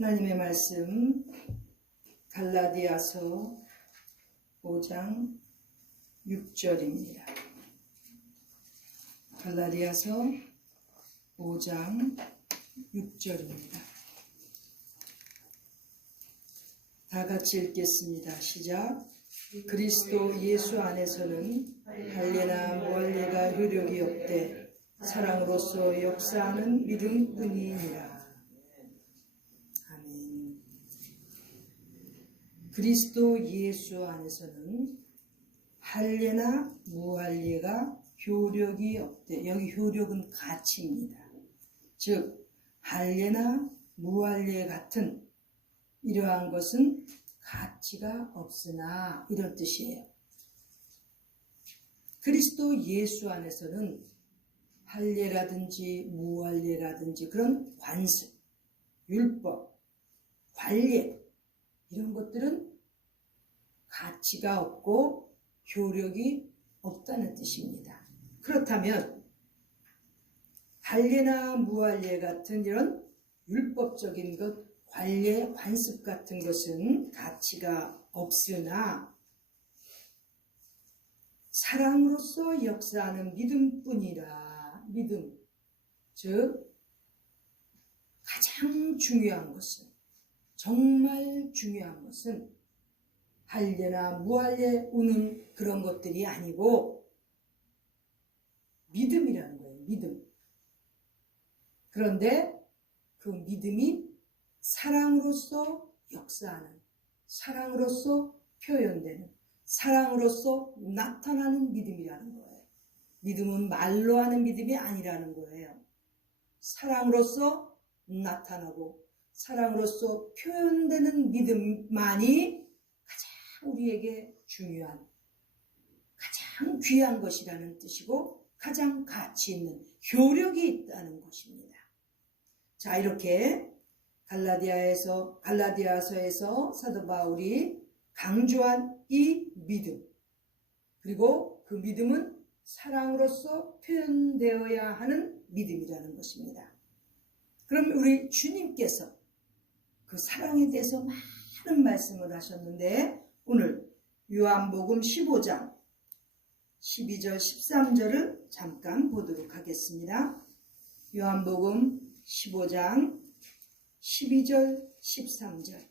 하나님의 말씀 갈라디아서 5장 6절입니다. 갈라디아서 5장 6절입니다. 다 같이 읽겠습니다. 시작. 그리스도 예수 안에서는 할례나 무할례가 효력이 없되 사랑으로서 역사하는 믿음뿐이니라. 아멘. 그리스도 예수 안에서는 할례나 무할례가 효력이 없대. 여기 효력은 가치입니다. 즉 할례나 무할례 같은 이러한 것은 가치가 없으나 이런 뜻이에요. 그리스도 예수 안에서는 할례라든지 무할례라든지 그런 관습, 율법, 관례 이런 것들은 가치가 없고 효력이 없다는 뜻입니다. 그렇다면 할례나 무할례 같은 이런 율법적인 것, 관례, 관습 같은 것은 가치가 없으나 사랑으로서 역사하는 믿음뿐이라 믿음 즉 가장 중요한 것은 정말 중요한 것은 할례나 무할례 우는 그런 것들이 아니고 믿음이라는 거예요. 믿음. 그런데 그 믿음이 사랑으로서 역사하는 사랑으로서 표현되는 사랑으로서 나타나는 믿음이라는 거예요. 믿음은 말로 하는 믿음이 아니라는 거예요. 사랑으로서 나타나고 사랑으로서 표현되는 믿음만이 우리에게 중요한 가장 귀한 것이라는 뜻이고 가장 가치 있는 효력이 있다는 것입니다. 자, 이렇게 갈라디아에서 갈라디아서에서 사도 바울이 강조한 이 믿음 그리고 그 믿음은 사랑으로서 표현되어야 하는 믿음이라는 것입니다. 그럼 우리 주님께서 그 사랑에 대해서 많은 말씀을 하셨는데 오늘 요한복음 15장 12절 13절을 잠깐 보도록 하겠습니다. 요한복음 15장 12절 13절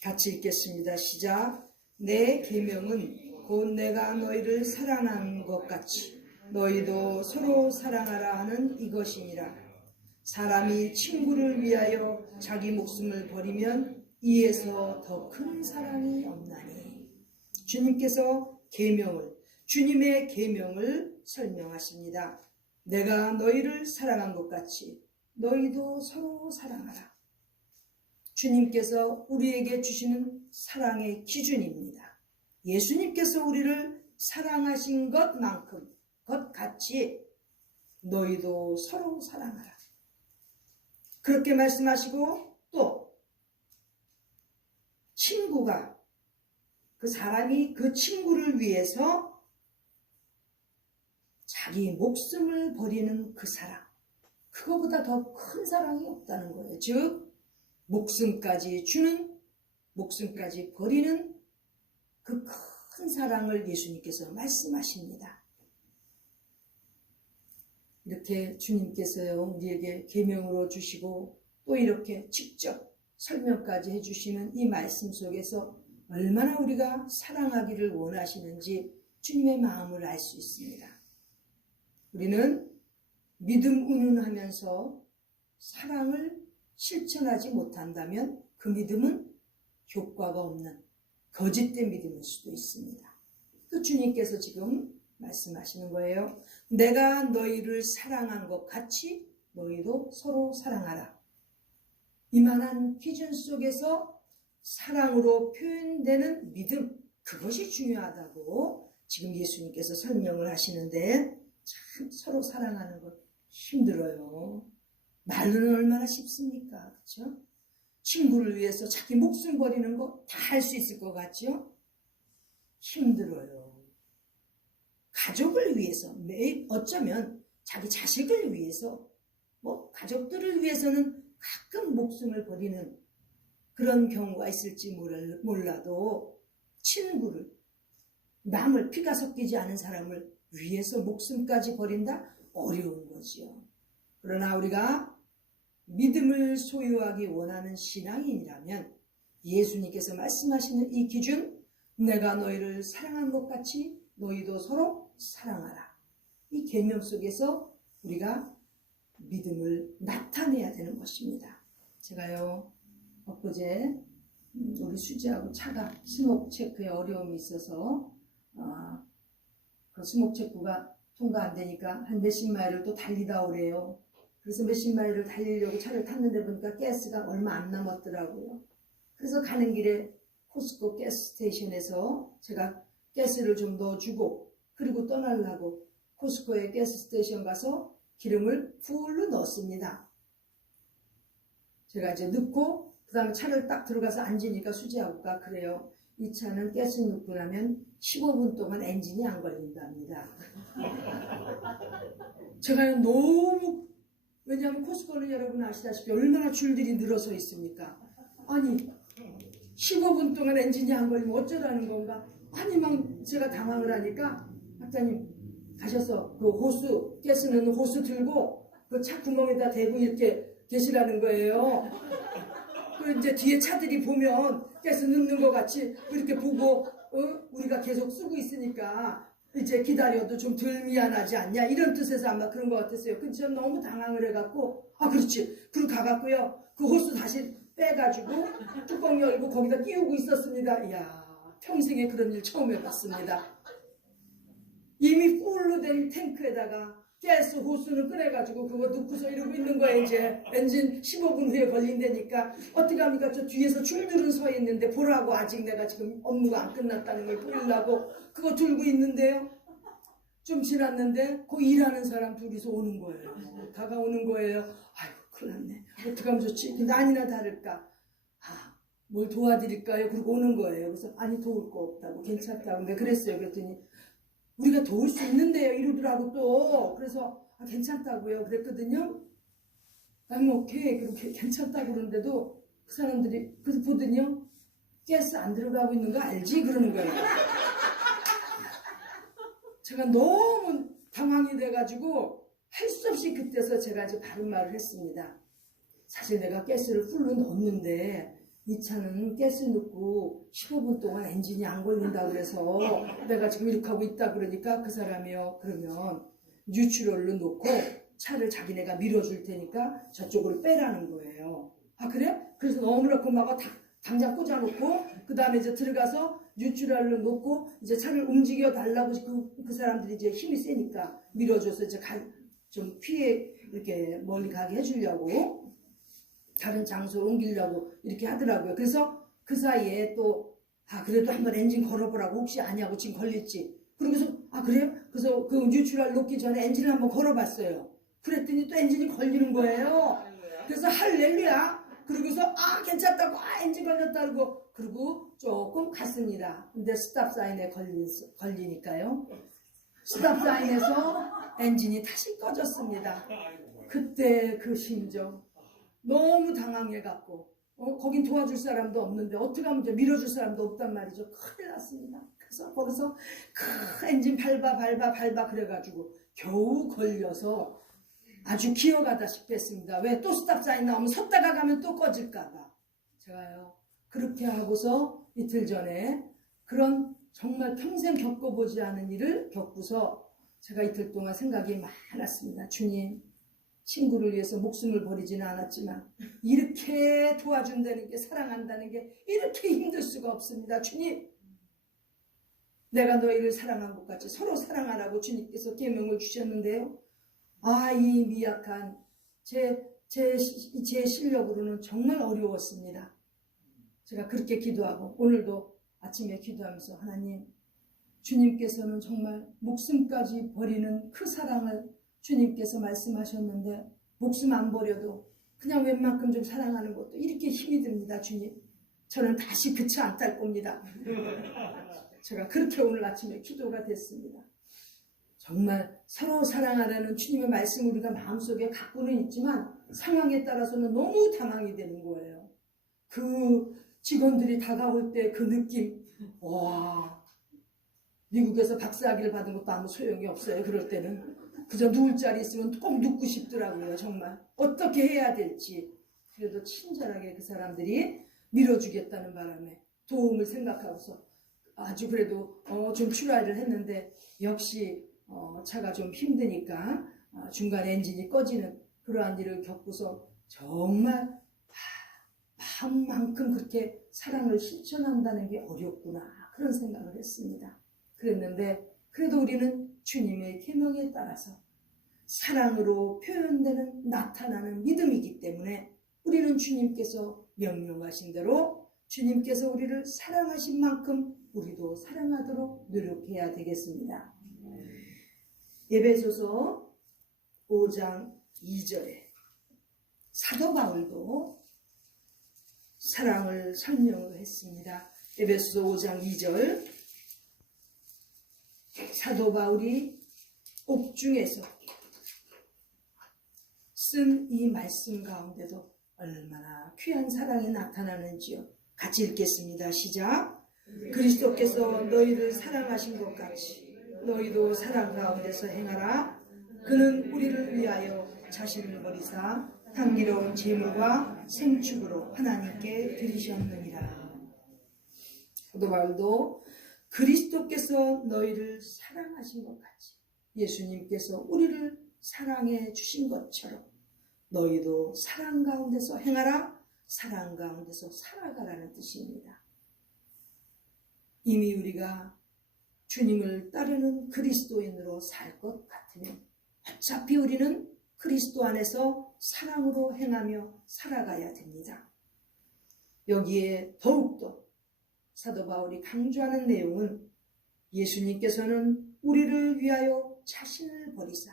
같이 읽겠습니다. 시작 내 계명은 곧 내가 너희를 사랑한 것 같이 너희도 서로 사랑하라 하는 이것이니라. 사람이 친구를 위하여 자기 목숨을 버리면 이에서 더 큰 사랑이 없나니. 주님께서 계명을 주님의 계명을 설명하십니다. 내가 너희를 사랑한 것 같이 너희도 서로 사랑하라. 주님께서 우리에게 주시는 사랑의 기준입니다. 예수님께서 우리를 사랑하신 것만큼 것 같이 너희도 서로 사랑하라. 그렇게 말씀하시고 또 친구가 그 사람이 그 친구를 위해서 자기 목숨을 버리는 그 사랑. 그거보다 더 큰 사랑이 없다는 거예요. 즉, 목숨까지 주는, 목숨까지 버리는 그 큰 사랑을 예수님께서 말씀하십니다. 이렇게 주님께서요, 우리에게 계명으로 주시고 또 이렇게 직접 설명까지 해주시는 이 말씀 속에서 얼마나 우리가 사랑하기를 원하시는지 주님의 마음을 알 수 있습니다. 우리는 믿음 운운하면서 사랑을 실천하지 못한다면 그 믿음은 효과가 없는 거짓된 믿음일 수도 있습니다. 그 주님께서 지금 말씀하시는 거예요. 내가 너희를 사랑한 것 같이 너희도 서로 사랑하라. 이만한 기준 속에서 사랑으로 표현되는 믿음, 그것이 중요하다고 지금 예수님께서 설명을 하시는데 참 서로 사랑하는 것 힘들어요. 말로는 얼마나 쉽습니까? 그렇죠? 친구를 위해서 자기 목숨 버리는 거 다 할 수 있을 것 같죠? 힘들어요. 가족을 위해서 매일 어쩌면 자기 자식을 위해서 뭐 가족들을 위해서는 가끔 목숨을 버리는 그런 경우가 있을지 몰- 몰라도 친구를 남을 피가 섞이지 않은 사람을 위해서 목숨까지 버린다 어려운 거지요. 그러나 우리가 믿음을 소유하기 원하는 신앙인이라면 예수님께서 말씀하시는 이 기준 내가 너희를 사랑한 것 같이 너희도 서로 사랑하라. 이 계명 속에서 우리가 믿음을 나타내야 되는 것입니다. 제가요 엊그제 음, 우리 수지하고 차가 스목 체크에 어려움이 있어서 아, 그 스목 체크가 통과 안 되니까 한 몇십 마일을 또 달리다 오래요. 그래서 몇십 마일을 달리려고 차를 탔는데 보니까 가스가 얼마 안 남았더라고요. 그래서 가는 길에 코스코 가스 스테이션에서 제가 가스를 좀 넣어주고 그리고 떠나려고 코스코의 가스 스테이션 가서 기름을 풀로 넣었습니다. 제가 이제 넣고 그 다음에 차를 딱 들어가서 앉으니까 수지하고가 그래요. 이 차는 가스 넣고 나면 15분 동안 엔진이 안 걸린답니다. 제가 너무 왜냐하면 코스코는 여러분 아시다시피 얼마나 줄들이 늘어서 있습니까? 아니 15분 동안 엔진이 안 걸리면 어쩌라는 건가? 아니 막 제가 당황을 하니까 박사님 가셔서 그 호수 넣는 호수 들고 그 차 구멍에다 대고 이렇게 계시라는 거예요. 그 이제 뒤에 차들이 보면 가스 넣는 것 같이 그렇게 보고 어? 우리가 계속 쓰고 있으니까 이제 기다려도 좀 덜 미안하지 않냐 이런 뜻에서 아마 그런 것 같았어요. 근데 전 너무 당황을 해갖고 아 그렇지 그리고 가갖고요 그 호수 다시 빼가지고 뚜껑 열고 거기다 끼우고 있었습니다. 이야 평생에 그런 일 처음 해봤습니다. 이미 풀로 된 탱크에다가 가스 호수를 꺼내가지고 그거 넣고서 이러고 있는 거예요 이제. 엔진 15분 후에 걸린다니까. 어떻게 합니까? 저 뒤에서 줄줄은 서 있는데 보라고 아직 내가 지금 업무가 안 끝났다는 걸 보이려고 그거 들고 있는데요. 좀 지났는데 그 일하는 사람 둘이서 오는 거예요. 다가오는 거예요. 아이고 큰일 났네. 어떻게 하면 좋지? 아니나 다를까? 아, 뭘 도와드릴까요? 그리고 오는 거예요. 그래서 아니 도울 거 없다고. 괜찮다고. 근데 그랬어요. 그랬더니 우리가 도울 수 있는데요 이러더라고 또. 그래서 아, 괜찮다고요. 그랬거든요. 아니 뭐 오케이. 그럼 게- 괜찮다고 그러는데도 그 사람들이 그래서 보더니요. 가스 안 들어가고 있는 거 알지? 그러는 거예요. 제가 너무 당황이 돼가지고 할 수 없이 그때서 제가 이제 바른 말을 했습니다. 사실 내가 가스를 풀로 넣었는데 이 차는 가스 넣고 15분 동안 엔진이 안 걸린다 그래서 내가 지금 이렇게 하고 있다 그러니까 그 사람이요 그러면 뉴트럴로 놓고 차를 자기네가 밀어줄 테니까 저쪽으로 빼라는 거예요. 아 그래? 그래서 너무나 고마워 다- 당장 꽂아놓고 그 다음에 이제 들어가서 뉴트럴로 놓고 이제 차를 움직여 달라고 그, 그 사람들이 이제 힘이 세니까 밀어줘서 이제 가, 좀 피해 이렇게 멀리 가게 해주려고 다른 장소로 옮기려고 이렇게 하더라고요. 그래서 그 사이에 또, 아, 그래도 한번 엔진 걸어보라고 혹시 아냐고 지금 걸릴지. 그러고서, 아, 그래요? 그래서 그 뉴트럴 놓기 전에 엔진을 한번 걸어봤어요. 그랬더니 또 엔진이 걸리는 거예요. 그래서 할렐루야. 그러고서, 아, 괜찮다고, 아, 엔진 걸렸다고. 그리고 조금 갔습니다. 근데 스탑 사인에 걸리, 걸리니까요. 스탑 사인에서 엔진이 다시 꺼졌습니다. 그때 그 심정. 너무 당황해갖고 어, 거긴 도와줄 사람도 없는데 어떻게 하면 돼? 밀어줄 사람도 없단 말이죠. 큰일 났습니다. 그래서 거기서 큰 엔진 밟아 밟아 밟아 그래가지고 겨우 걸려서 아주 기어가다시피 했습니다. 왜 또 스탑사인 나오면 섰다가 가면 또 꺼질까봐. 제가요 그렇게 하고서 이틀 전에 그런 정말 평생 겪어보지 않은 일을 겪고서 제가 이틀 동안 생각이 많았습니다. 주님 친구를 위해서 목숨을 버리지는 않았지만 이렇게 도와준다는 게 사랑한다는 게 이렇게 힘들 수가 없습니다. 주님 내가 너희를 사랑한 것 같이 서로 사랑하라고 주님께서 계명을 주셨는데요. 아, 이 미약한 제, 제, 시- 제 실력으로는 정말 어려웠습니다. 제가 그렇게 기도하고 오늘도 아침에 기도하면서 하나님 주님께서는 정말 목숨까지 버리는 그 사랑을 주님께서 말씀하셨는데 목숨 안 버려도 그냥 웬만큼 좀 사랑하는 것도 이렇게 힘이 듭니다 주님 저는 다시 그차안탈 겁니다 제가 그렇게 오늘 아침에 기도가 됐습니다 정말 서로 사랑하라는 주님의 말씀 우리가 마음속에 갖고는 있지만 상황에 따라서는 너무 당황이 되는 거예요. 그 직원들이 다가올 때 그 느낌, 와, 미국에서 박사학위를 받은 것도 아무 소용이 없어요. 그럴 때는. 그저 누울 자리 있으면 꼭 눕고 싶더라고요. 정말. 어떻게 해야 될지. 그래도 친절하게 그 사람들이 밀어주겠다는 바람에 도움을 생각하고서 아주 그래도 어, 좀 출하를 했는데 역시 어, 차가 좀 힘드니까 아, 중간에 엔진이 꺼지는 그러한 일을 겪고서 정말 하, 마음만큼 그렇게 사랑을 실천한다는 게 어렵구나 그런 생각을 했습니다. 그랬는데 그래도 우리는 주님의 계명에 따라서 사랑으로 표현되는 나타나는 믿음이기 때문에 우리는 주님께서 명령하신 대로 주님께서 우리를 사랑하신 만큼 우리도 사랑하도록 노력해야 되겠습니다. 예배소서 5장 2절에 사도 바울도 사랑을 설명을 했습니다. 예배소서 5장 2절 사도 바울이 옥중에서 쓴 이 말씀 가운데도 얼마나 귀한 사랑이 나타나는지요. 같이 읽겠습니다. 시작. 그리스도께서 너희를 사랑하신 것 같이 너희도 사랑 가운데서 행하라. 그는 우리를 위하여 자신을 버리사 향기로운 제물과 생축으로 하나님께 드리셨느니라. 사도 바울도 그리스도께서 너희를 사랑하신 것 같이 예수님께서 우리를 사랑해 주신 것처럼 너희도 사랑 가운데서 행하라, 사랑 가운데서 살아가라는 뜻입니다. 이미 우리가 주님을 따르는 그리스도인으로 살 것 같으면 어차피 우리는 그리스도 안에서 사랑으로 행하며 살아가야 됩니다. 여기에 더욱더 사도 바울이 강조하는 내용은 예수님께서는 우리를 위하여 자신을 버리사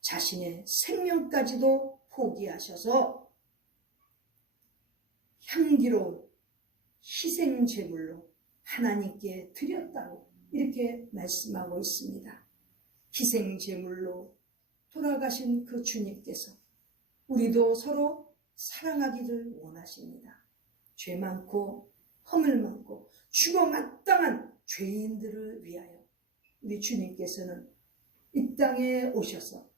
자신의 생명까지도 포기하셔서 향기로운 희생 제물로 하나님께 드렸다고 이렇게 말씀하고 있습니다. 희생 제물로 돌아가신 그 주님께서 우리도 서로 사랑하기를 원하십니다. 죄 많고 허물 많고 죽어 마땅한 죄인들을 위하여 우리 주님께서는 이 땅에 오셔서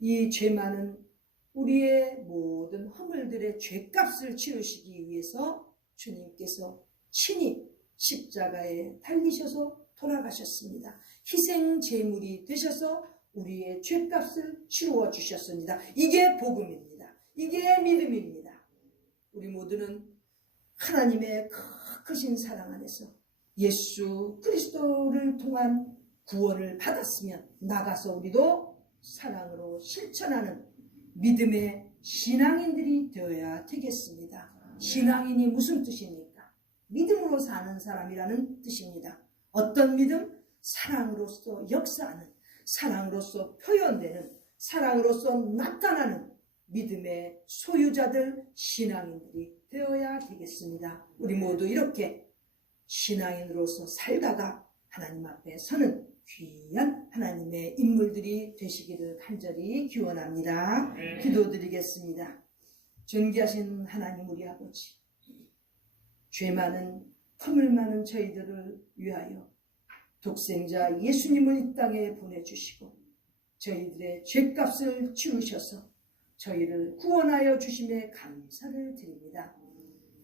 이 죄 많은 우리의 모든 허물들의 죄값을 치르시기 위해서 주님께서 친히 십자가에 달리셔서 돌아가셨습니다. 희생 제물이 되셔서 우리의 죄값을 치루어 주셨습니다. 이게 복음입니다. 이게 믿음입니다. 우리 모두는 하나님의 크신 사랑 안에서 예수 그리스도를 통한 구원을 받았으면 나가서 우리도 사랑으로 실천하는 믿음의 신앙인들이 되어야 되겠습니다. 신앙인이 무슨 뜻입니까? 믿음으로 사는 사람이라는 뜻입니다. 어떤 믿음? 사랑으로서 역사하는, 사랑으로서 표현되는, 사랑으로서 나타나는 믿음의 소유자들, 신앙인들이 되어야 되겠습니다. 우리 모두 이렇게 신앙인으로서 살다가 하나님 앞에 서는 귀한 하나님의 인물들이 되시기를 간절히 기원합니다. 네. 기도드리겠습니다. 존귀하신 하나님 우리 아버지, 죄 많은 허물 많은 저희들을 위하여 독생자 예수님을 이 땅에 보내주시고 저희들의 죄값을 치우셔서 저희를 구원하여 주심에 감사를 드립니다.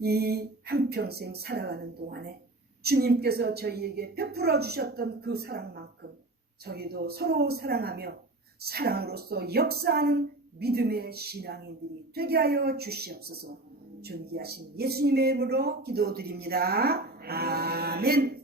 이 한평생 살아가는 동안에 주님께서 저희에게 베풀어 주셨던 그 사랑만큼 저희도 서로 사랑하며 사랑으로서 역사하는 믿음의 신앙인들이 되게 하여 주시옵소서 존귀하신 예수님의 이름으로 기도드립니다. 아멘.